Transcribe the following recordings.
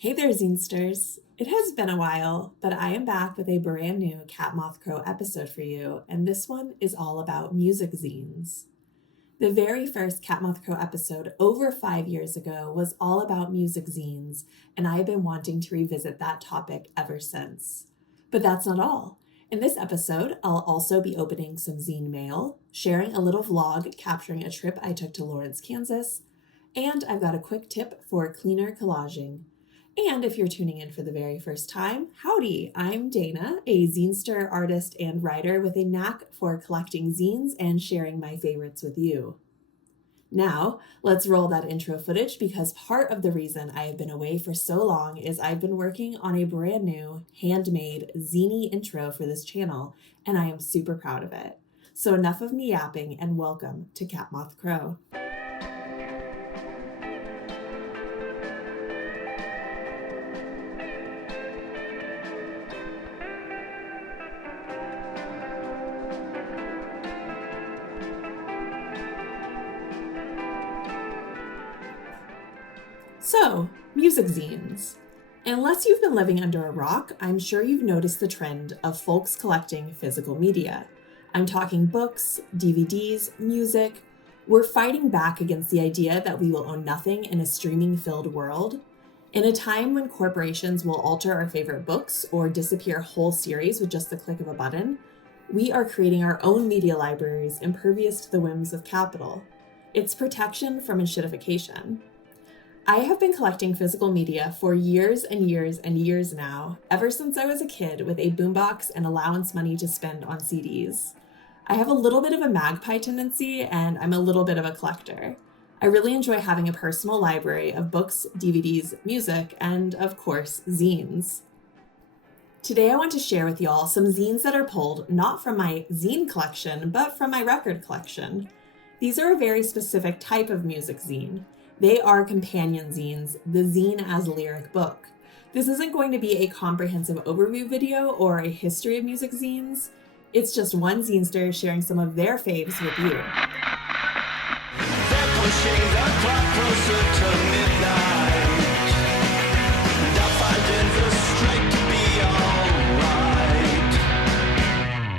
Hey there, zinesters. It has been a while, but I am back with a brand new Catmothcrow episode for you, and this one is all about music zines. The very first Catmothcrow episode over 5 years ago was all about music zines, and I have been wanting to revisit that topic ever since. But that's not all. In this episode, I'll also be opening some zine mail, sharing a little vlog capturing a trip I took to Lawrence, Kansas, and I've got a quick tip for cleaner collaging. And if you're tuning in for the very first time, howdy, I'm Dana, a zinester, artist, and writer with a knack for collecting zines and sharing my favorites with you. Now, let's roll that intro footage because part of the reason I have been away for so long is I've been working on a brand new, handmade, zine intro for this channel, and I am super proud of it. So enough of me yapping and welcome to Catmothcrow. So, music zines. Unless you've been living under a rock, I'm sure you've noticed the trend of folks collecting physical media. I'm talking books, DVDs, music. We're fighting back against the idea that we will own nothing in a streaming-filled world. In a time when corporations will alter our favorite books or disappear whole series with just the click of a button, we are creating our own media libraries impervious to the whims of capital. It's protection from enshittification. I have been collecting physical media for years and years and years now, ever since I was a kid with a boombox and allowance money to spend on CDs. I have a little bit of a magpie tendency, and I'm a little bit of a collector. I really enjoy having a personal library of books, DVDs, music, and, of course, zines. Today I want to share with y'all some zines that are pulled not from my zine collection, but from my record collection. These are a very specific type of music zine. They are companion zines, the zine as lyric book. This isn't going to be a comprehensive overview video or a history of music zines. It's just one zinester sharing some of their faves with you. They're pushing the clock closer to midnight. They're fighting the strike to be alright.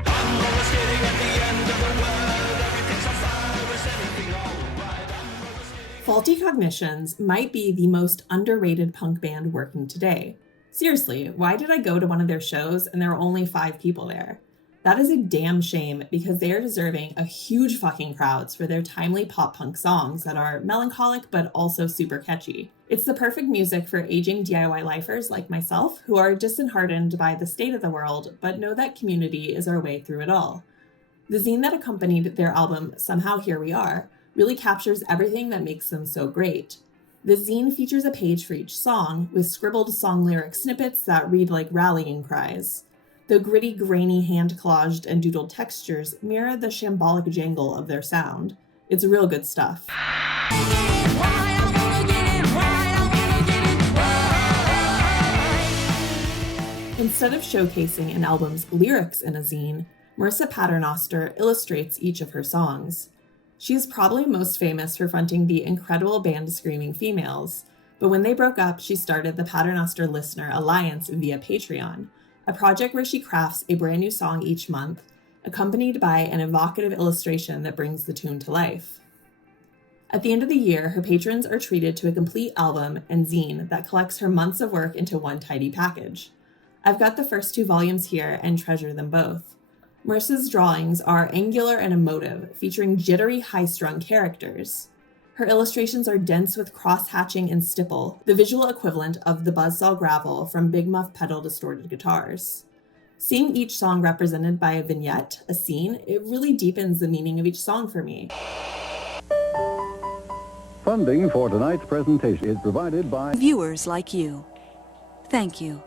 I'm always skating at the end of the world. Everything's on fire, is anything alright? Faulty Cognitions might be the most underrated punk band working today. Seriously, why did I go to one of their shows and there were only 5 people there? That is a damn shame because they are deserving of huge fucking crowds for their timely pop punk songs that are melancholic but also super catchy. It's the perfect music for aging DIY lifers like myself who are disheartened by the state of the world but know that community is our way through it all. The zine that accompanied their album Somehow Here We Are really captures everything that makes them so great. The zine features a page for each song, with scribbled song lyric snippets that read like rallying cries. The gritty, grainy, hand-collaged and doodled textures mirror the shambolic jangle of their sound. It's real good stuff. Instead of showcasing an album's lyrics in a zine, Marissa Paternoster illustrates each of her songs. She is probably most famous for fronting the incredible band Screaming Females, but when they broke up, she started the Paternoster Listener Alliance via Patreon, a project where she crafts a brand new song each month, accompanied by an evocative illustration that brings the tune to life. At the end of the year, her patrons are treated to a complete album and zine that collects her months of work into one tidy package. I've got the first 2 volumes here and treasure them both. Marissa's drawings are angular and emotive, featuring jittery, high-strung characters. Her illustrations are dense with cross-hatching and stipple, the visual equivalent of the buzzsaw gravel from Big Muff pedal distorted guitars. Seeing each song represented by a vignette, a scene, it really deepens the meaning of each song for me. Funding for tonight's presentation is provided by viewers like you. Thank you.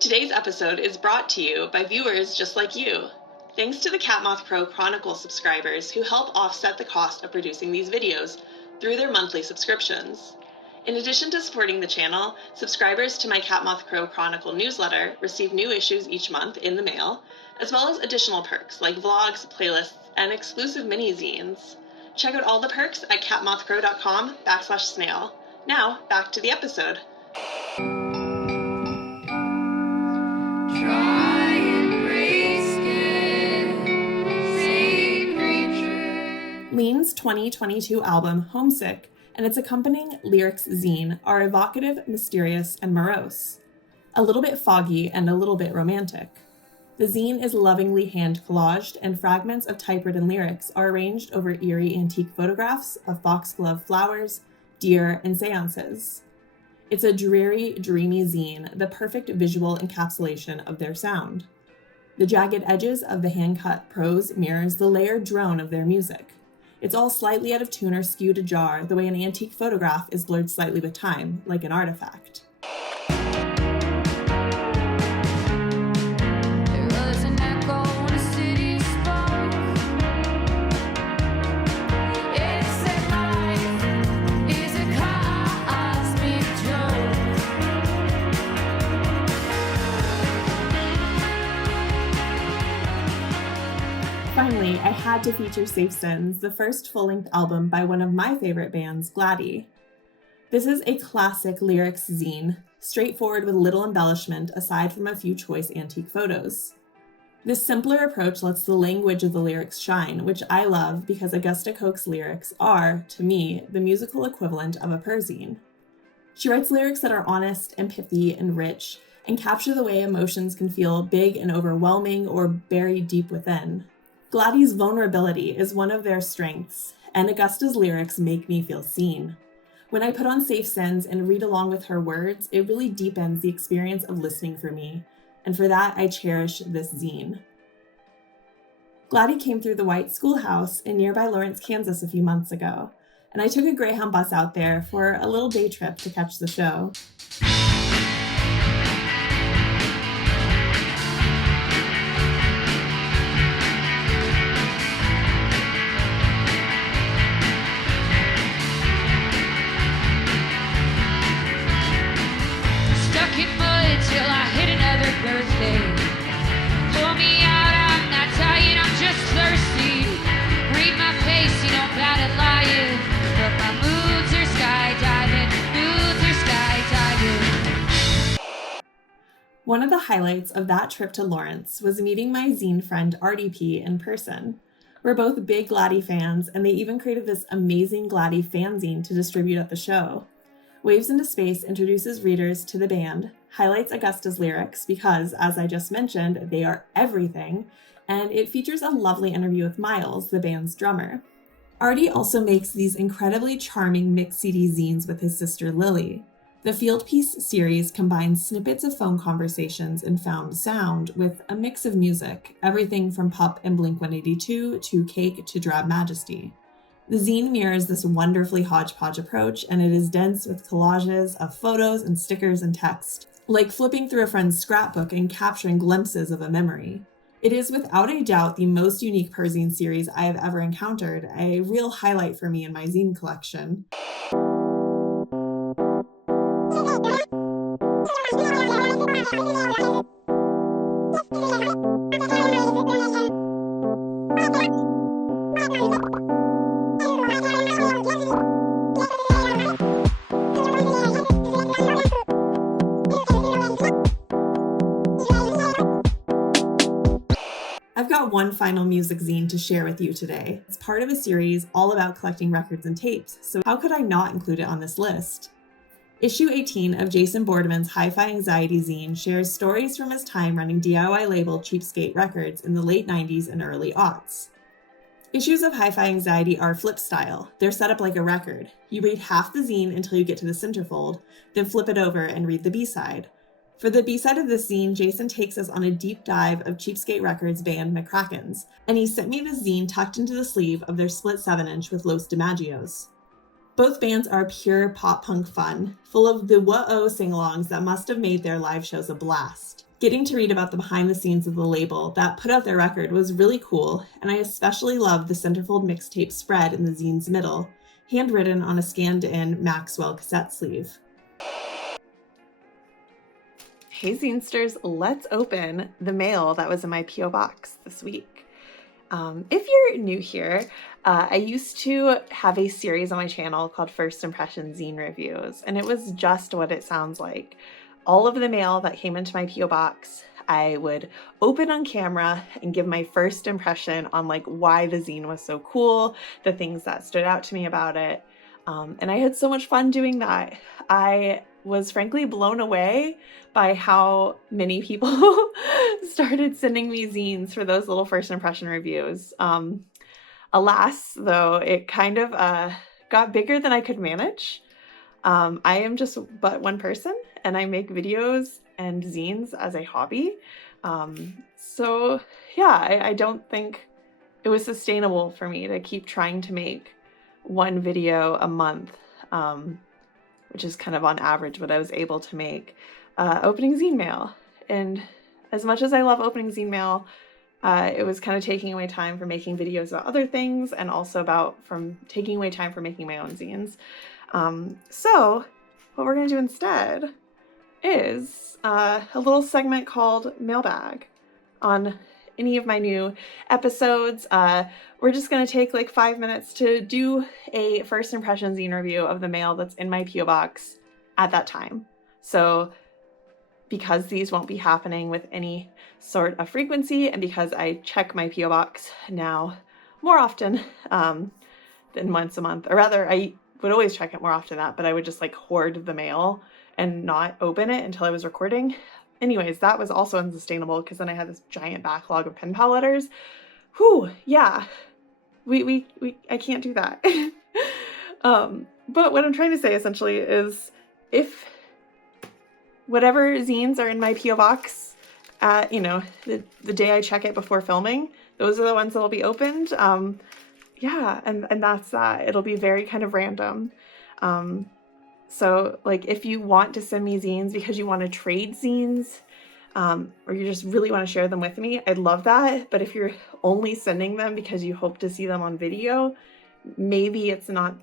Today's episode is brought to you by viewers just like you. Thanks to the Catmothcrow Chronicle subscribers who help offset the cost of producing these videos through their monthly subscriptions. In addition to supporting the channel, subscribers to my Catmothcrow Chronicle newsletter receive new issues each month in the mail, as well as additional perks like vlogs, playlists, and exclusive mini-zines. Check out all the perks at catmothcrow.com/snail. Now, back to the episode. 2022 album Homesick and its accompanying lyrics zine are evocative, mysterious, and morose. A little bit foggy and a little bit romantic. The zine is lovingly hand-collaged, and fragments of typewritten lyrics are arranged over eerie antique photographs of foxglove flowers, deer, and seances. It's a dreary, dreamy zine, the perfect visual encapsulation of their sound. The jagged edges of the hand-cut prose mirrors the layered drone of their music. It's all slightly out of tune or skewed ajar, the way an antique photograph is blurred slightly with time, like an artifact. Finally, I had to feature Safe Sins, the first full-length album by one of my favorite bands, Gladdy. This is a classic lyrics zine, straightforward with little embellishment aside from a few choice antique photos. This simpler approach lets the language of the lyrics shine, which I love because Augusta Koch's lyrics are, to me, the musical equivalent of a perzine. She writes lyrics that are honest and pithy and rich, and capture the way emotions can feel big and overwhelming or buried deep within. Gladdy's vulnerability is one of their strengths, and Augusta's lyrics make me feel seen. When I put on Safe Sins and read along with her words, it really deepens the experience of listening for me, and for that I cherish this zine. Gladdy came through the white schoolhouse in nearby Lawrence, Kansas a few months ago, and I took a Greyhound bus out there for a little day trip to catch the show. Birthday. Pull me out, I'm not tired, I'm just thirsty. Read my face, you don't gotta lie. But my moods are skydiving, One of the highlights of that trip to Lawrence was meeting my zine friend Artie P in person. We're both big Gladdy fans, and they even created this amazing Gladdy fanzine to distribute at the show. Waves into Space introduces readers to the band, highlights Augusta's lyrics because, as I just mentioned, they are everything, and it features a lovely interview with Miles, the band's drummer. Artie also makes these incredibly charming mix CD zines with his sister Lily. The Field Piece series combines snippets of phone conversations and found sound with a mix of music, everything from Pup and Blink-182 to Cake to Drab Majesty. The zine mirrors this wonderfully hodgepodge approach, and it is dense with collages of photos and stickers and text, like flipping through a friend's scrapbook and capturing glimpses of a memory. It is without a doubt the most unique perzine series I have ever encountered, a real highlight for me in my zine collection. I've got one final music zine to share with you today. It's part of a series all about collecting records and tapes, so how could I not include it on this list? Issue 18 of Jason Boardman's Hi-Fi Anxiety zine shares stories from his time running DIY label Cheapskate Records in the late 90s and early aughts. Issues of Hi-Fi Anxiety are flip style. They're set up like a record. You read half the zine until you get to the centerfold, then flip it over and read the B-side. For the B-side of this zine, Jason takes us on a deep dive of Cheapskate Records band McCracken's, and he sent me this zine tucked into the sleeve of their split 7-inch with Los DiMaggios. Both bands are pure pop-punk fun, full of the whoa sing-alongs that must have made their live shows a blast. Getting to read about the behind-the-scenes of the label that put out their record was really cool, and I especially loved the centerfold mixtape spread in the zine's middle, handwritten on a scanned-in Maxwell cassette sleeve. Hey Zinesters, let's open the mail that was in my P.O. box this week. If you're new here, I used to have a series on my channel called First Impression Zine Reviews, and it was just what it sounds like. All of the mail that came into my P.O. box, I would open on camera and give my first impression on like why the zine was so cool, the things that stood out to me about it. And I had so much fun doing that. I was frankly blown away by how many people started sending me zines for those little first impression reviews. Alas, though, it kind of got bigger than I could manage. I am just but one person, and I make videos and zines as a hobby. So yeah, I don't think it was sustainable for me to keep trying to make one video a month, which is kind of on average what I was able to make opening zine mail. And as much as I love opening zine mail, it was kind of taking away time from making videos about other things, and also from taking away time from making my own zines. So what we're going to do instead is a little segment called Mailbag. On any of my new episodes, we're just going to take like 5 minutes to do a first impression zine review of the mail that's in my P.O. box at that time. So because these won't be happening with any sort of frequency, and because I check my P.O. box now more often than once a month, or rather I would always check it more often than that, but I would just like hoard the mail and not open it until I was recording. Anyways, that was also unsustainable because then I had this giant backlog of pen pal letters. Whew, yeah, I can't do that. But what I'm trying to say essentially is, if whatever zines are in my P.O. box, the day I check it before filming, those are the ones that'll be opened. Yeah, and that's that. It'll be very kind of random. So like if you want to send me zines because you want to trade zines, or you just really want to share them with me, I'd love that. But if you're only sending them because you hope to see them on video, maybe it's not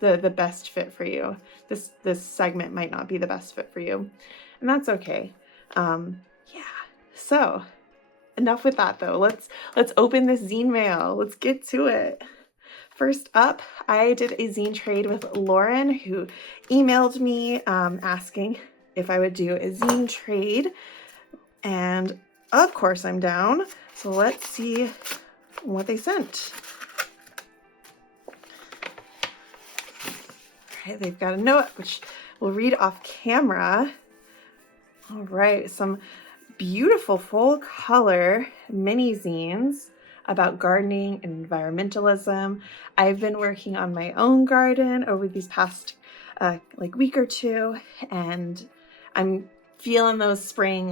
the best fit for you. This segment might not be the best fit for you, and that's okay. Yeah. So enough with that though. Let's open this zine mail. Let's get to it. First up, I did a zine trade with Lauren, who emailed me asking if I would do a zine trade, and of course I'm down. So let's see what they sent. All right, they've got a note which we'll read off camera. All right, some beautiful full color mini zines about gardening and environmentalism. I've been working on my own garden over these past week or two, and I'm feeling those spring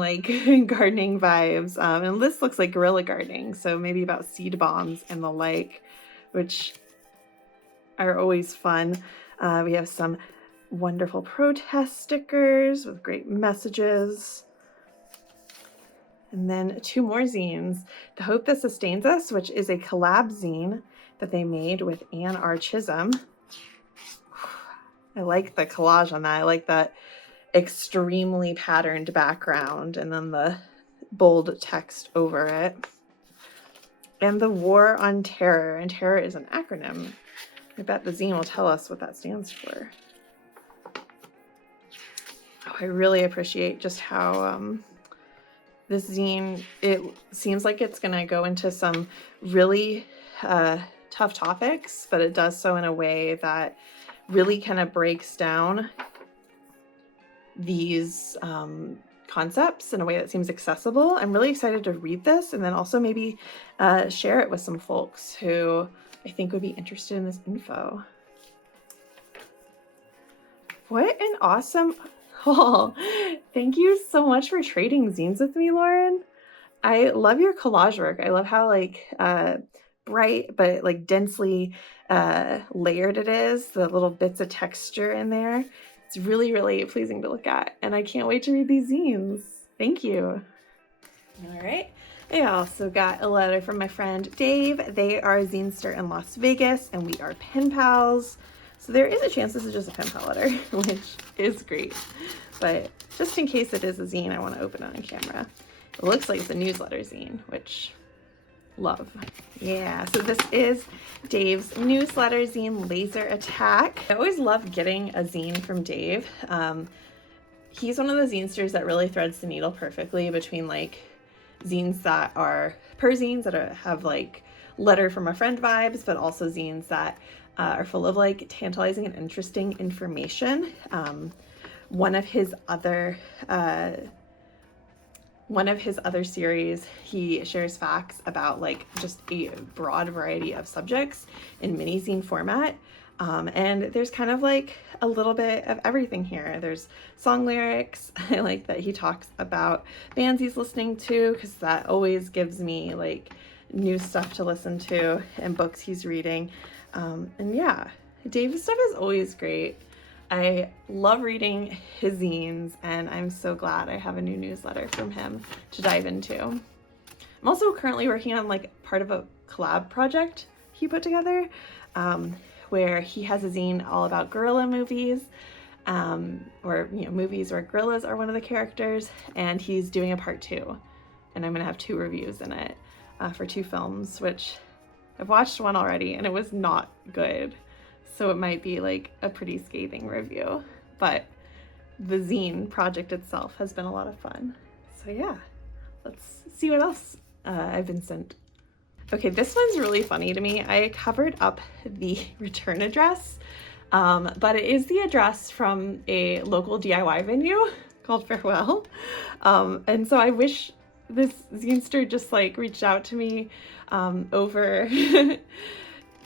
gardening vibes. And this looks like guerrilla gardening, so maybe about seed bombs and the like, which are always fun. We have some wonderful protest stickers with great messages. And then 2 more zines. The Hope That Sustains Us, which is a collab zine that they made with Ann R. Chisholm. I like the collage on that. I like that extremely patterned background and then the bold text over it. And the War on Terror. And terror is an acronym. I bet the zine will tell us what that stands for. Oh, I really appreciate just how this zine, it seems like it's going to go into some really tough topics, but it does so in a way that really kind of breaks down these concepts in a way that seems accessible. I'm really excited to read this, and then also maybe share it with some folks who I think would be interested in this info. What an awesome haul. Thank you so much for trading zines with me, Lauren. I love your collage work. I love how bright but densely layered it is, the little bits of texture in there. It's really, really pleasing to look at, and I can't wait to read these zines. Thank you. All right. I also got a letter from my friend Dave. They are a zinester in Las Vegas, and we are pen pals. So there is a chance this is just a pen pal letter, which is great. But just in case it is a zine, I want to open it on camera. It looks like it's a newsletter zine, which love. Yeah, so this is Dave's newsletter zine, Laser Attack. I always love getting a zine from Dave. he's one of the zinesters that really threads the needle perfectly between like zines that are zines that have like letter from a friend vibes, but also zines that are full of like tantalizing and interesting information. One of his other series, he shares facts about like just a broad variety of subjects in mini zine format. And there's kind of like a little bit of everything here. There's song lyrics. I like that he talks about bands he's listening to, because that always gives me like new stuff to listen to, and books he's reading. And yeah, Dave's stuff is always great. I love reading his zines, and I'm so glad I have a new newsletter from him to dive into. I'm also currently working on like part of a collab project he put together, where he has a zine all about gorilla movies, or movies where gorillas are one of the characters, and he's doing a part 2, and I'm gonna have 2 reviews in it for 2 films, which I've watched one already and it was not good, so it might be like a pretty scathing review, but the zine project itself has been a lot of fun. So yeah, let's see what else I've been sent. Okay, this one's really funny to me. I covered up the return address, but it is the address from a local DIY venue called Farewell. And so I wish this zinester just like reached out to me over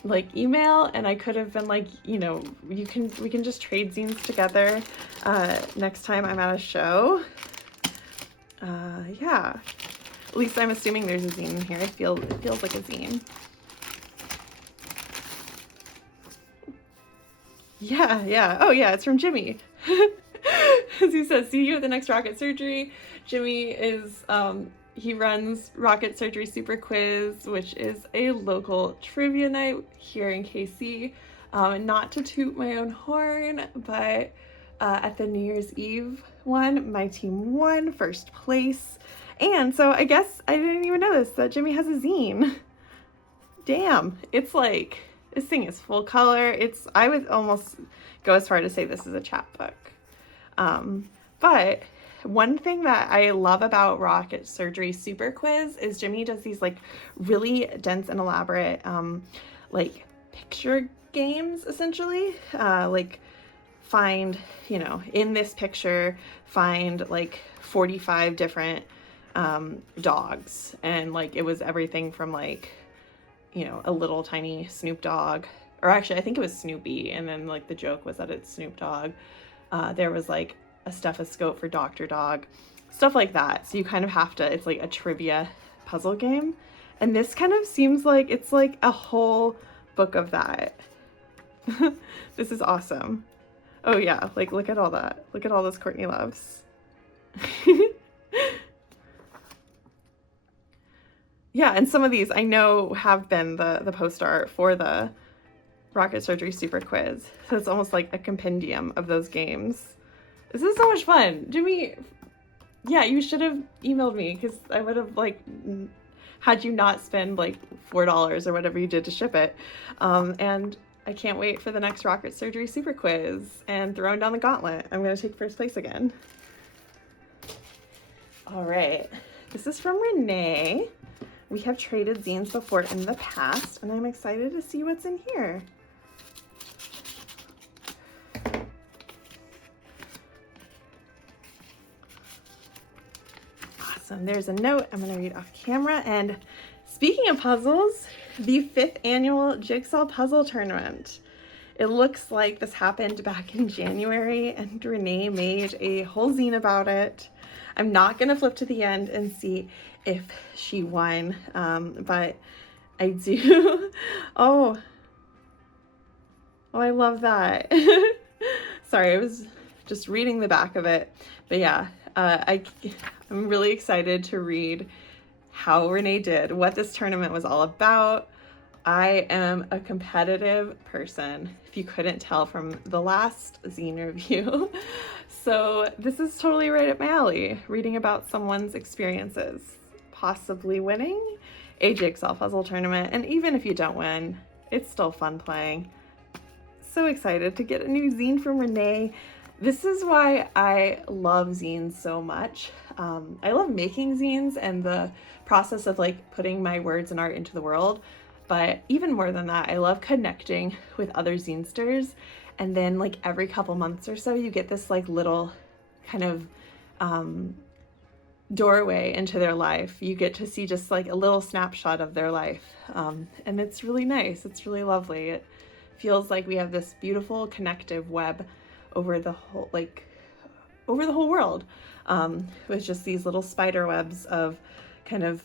like email, and I could have been like, we can just trade zines together next time I'm at a show. Yeah. At least I'm assuming there's a zine in here. It feels like a zine. Yeah. Oh yeah, it's from Jimmy. As he says, see you at the next Rocket Surgery. Jimmy is, he runs Rocket Surgery Super Quiz, which is a local trivia night here in KC. Not to toot my own horn, but at the New Year's Eve one, my team won first place. And so I guess I didn't even know this, that Jimmy has a zine. Damn, it's like, this thing is full color. I would almost go as far to say this is a chapbook. But one thing that I love about Rocket Surgery Super Quiz is Jimmy does these like really dense and elaborate like picture games, essentially. Like find, in this picture, find like 45 different dogs, and like it was everything from like a little tiny Snoop Dogg, or actually I think it was Snoopy, and then like the joke was that it's Snoop Dogg. There was like a stethoscope for Dr. Dog, stuff like that. So you kind of have to, it's like a trivia puzzle game, and this kind of seems like it's like a whole book of that. This is awesome. Oh yeah, like look at all that, look at all this Courtney loves. Yeah, and some of these I know have been the poster art for the Rocket Surgery Super Quiz. So it's almost like a compendium of those games. This is so much fun. Jimmy, yeah, you should have emailed me, because I would have like had you not spend like $4 or whatever you did to ship it. And I can't wait for the next Rocket Surgery Super Quiz and throwing down the gauntlet. I'm going to take first place again. All right. This is from Renee. We have traded zines before in the past, and I'm excited to see what's in here. Awesome. There's a note I'm going to read off camera. And speaking of puzzles, the 5th annual Jigsaw Puzzle Tournament. It looks like this happened back in January, and Renee made a whole zine about it. I'm not going to flip to the end and see if she won, but I do. Oh, I love that. Sorry, I was just reading the back of it, but yeah, I'm really excited to read how Renee did, what this tournament was all about. I am a competitive person, if you couldn't tell from the last zine review. So this is totally right up my alley, reading about someone's experiences, possibly winning a jigsaw puzzle tournament. And even if you don't win, it's still fun playing. So excited to get a new zine from Renee. This is why I love zines so much. I love making zines and the process of like putting my words and art into the world. But even more than that, I love connecting with other zinesters. And then like every couple months or so, you get this like little kind of doorway into their life. You get to see just like a little snapshot of their life. And it's really nice. It's really lovely. It feels like we have this beautiful connective web over the whole world, with just these little spider webs of kind of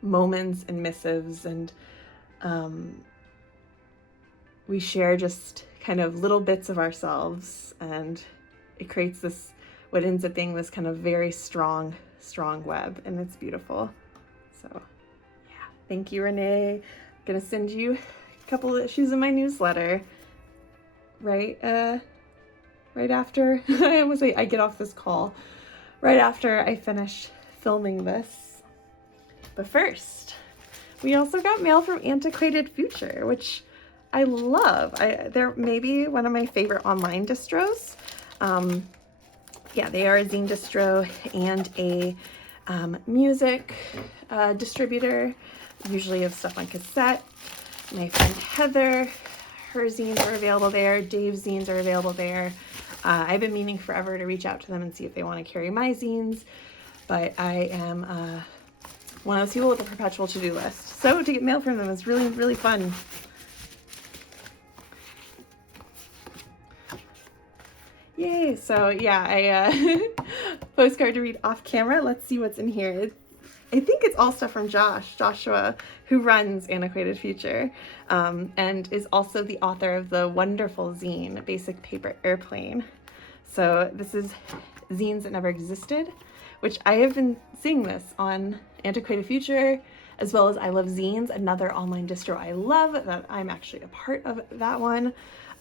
moments and missives, and we share just kind of little bits of ourselves, and it creates this, what ends up being this kind of very strong web, and it's beautiful. So yeah, thank you, Renee. I'm gonna send you a couple of issues in my newsletter right after I get off this call, right after I finish filming this. But first, we also got mail from Antiquated Future, which I love. They're maybe one of my favorite online distros. Yeah, they are a zine distro and a music distributor, usually of stuff on cassette. My friend Heather, her zines are available there. Dave's zines are available there. I've been meaning forever to reach out to them and see if they want to carry my zines, but I am one of those people with a perpetual to-do list. So to get mail from them is really, really fun. Yay! So yeah, I postcard to read off camera. Let's see what's in here. I think it's all stuff from Joshua, who runs Antiquated Future, and is also the author of the wonderful zine, Basic Paper Airplane. So this is Zines That Never Existed, which I have been seeing this on Antiquated Future, as well as I Love Zines, another online distro I love, that I'm actually a part of that one.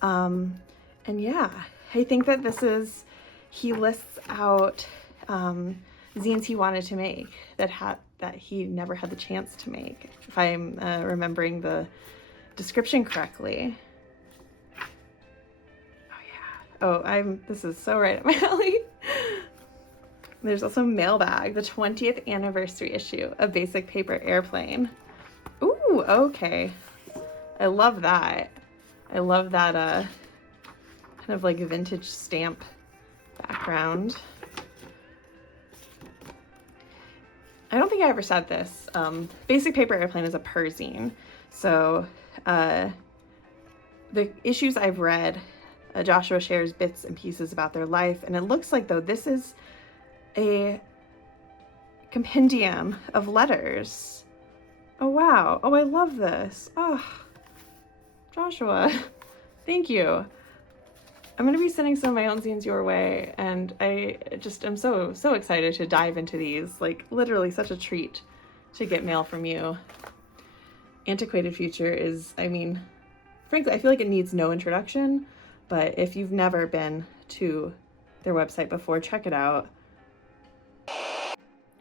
And yeah, I think that this is, he lists out zines he wanted to make that he never had the chance to make, if I'm remembering the description correctly. Oh yeah. This is so right up my alley. There's also Mailbag, the 20th anniversary issue of Basic Paper Airplane. Ooh, okay. I love that. I love that kind of like a vintage stamp background. I don't think I ever said this. Basic Paper Airplane is a perzine. So the issues I've read, Joshua shares bits and pieces about their life, and it looks like, though, this is a compendium of letters. Oh I love this. Oh, Joshua, thank you. I'm going to be sending some of my own zines your way, and I just am so excited to dive into these. Like, literally such a treat to get mail from you. Antiquated Future is, I mean, frankly, I feel like it needs no introduction, but if you've never been to their website before, check it out.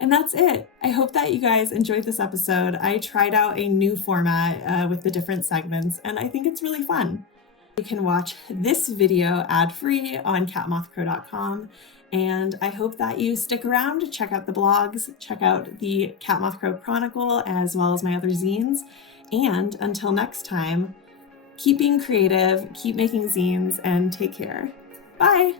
And that's it. I hope that you guys enjoyed this episode. I tried out a new format with the different segments, and I think it's really fun. You can watch this video ad-free on catmothcrow.com, and I hope that you stick around to check out the blogs, check out the Catmothcrow Chronicle, as well as my other zines. And until next time, keep being creative, keep making zines, and take care. Bye!